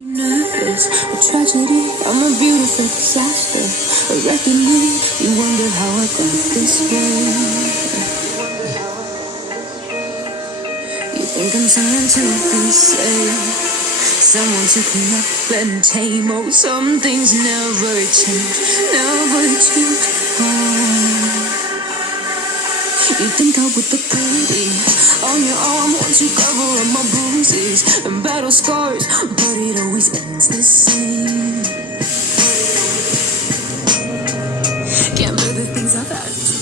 Nervous, a tragedy, I'm a beautiful disaster. A reckoning, you wonder how I got this way. You think I'm someone to be saved, someone to clean up and tame. Oh, some things never change, never change. You think I would look pretty on your arm once you cover up my bruises and battle scars, but it always ends the same. Can't bear the things I've had to face.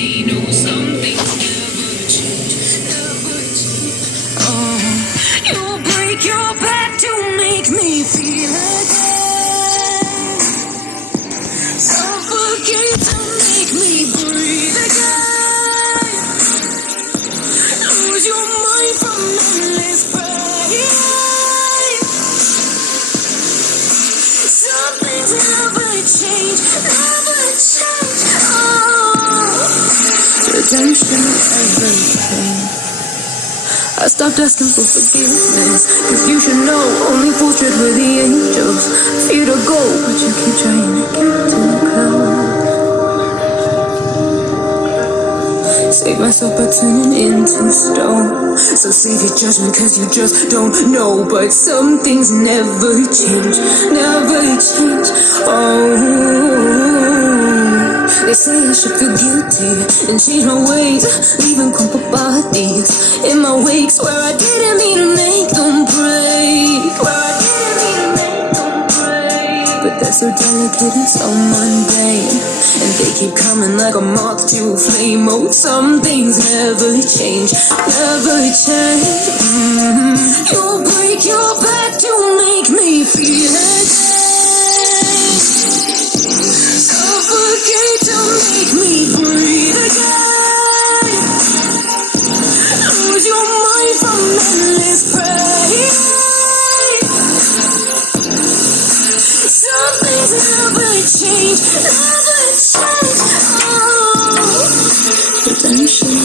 You know some things never change, never change. Oh, you'll break your back to make me feel again. Suffocate to make me breathe again. Lose your mind from endless pain. Some things never change, never change. Oh, redemption everything. I stopped asking for forgiveness, 'cause you should know only fools tread with the angels. Fear to go, but you keep trying to get too close. Save myself by turning into stone. So save your judgment, 'cause you just don't know. But some things never change, never change. Oh, they say I should feel guilty and change my ways, leaving crumpled bodies in my wake. Swear I didn't mean to make them break, where I didn't mean to make them break. But they're so delicate and so mundane, and they keep coming like a moth to a flame. Oh, some things never change, never change. You'll break your back to make me feel again. Suffocate to make me breathe again. Lose your mind from endless pain. Some things never change, never change. Oh, redemption.